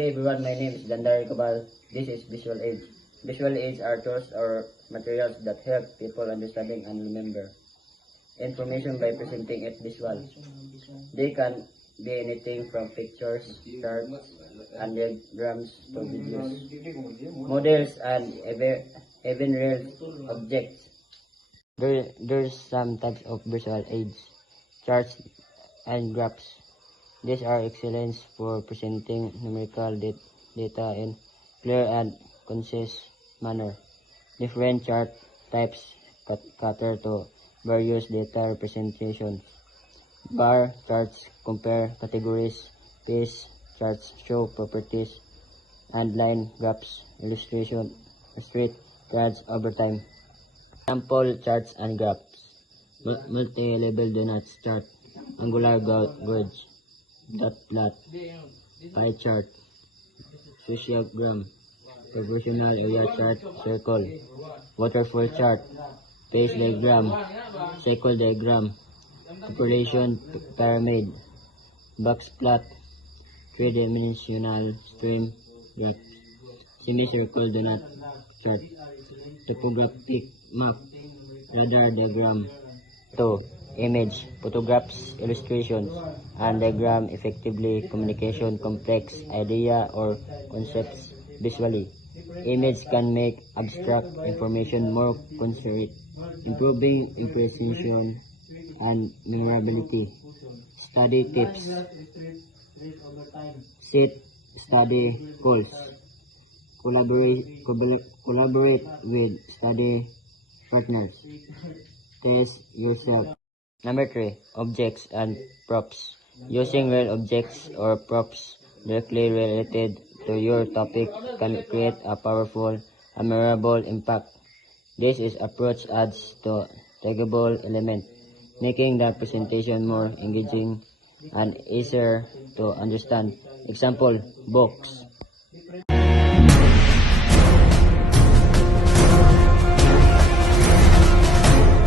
Hey everyone, my name is Dandari Kabal. This is visual aids. Visual aids are tools or materials that help people understanding and remember information by presenting it visual. They can be anything from pictures, charts, and diagrams to videos, models, and even real objects. There's some types of visual aids, charts, and graphs. These are excellent for presenting numerical data in clear and concise manner. Different chart types cater to various data representations. Bar charts compare categories, piece charts show properties, and line graphs illustrate trends over time. Sample charts and graphs. Multi-level donuts chart, angular gauge, dot plot, pie chart, sociogram, proportional area chart, circle, waterfall chart, phase diagram, cycle diagram, population pyramid, box plot, three-dimensional stream graph, semicircle donut chart, topographic map, radar diagram. 2. Image, photographs, illustrations, and diagram effectively communication complex idea or concepts visually. Image can make abstract information more concrete, improving impression and memorability. Study tips. Set study goals. Collaborate with study partners. Test yourself. Number 3. Objects and props. Using real objects or props directly related to your topic can create a powerful and memorable impact. This approach adds to tangible element, making the presentation more engaging and easier to understand. Example, books.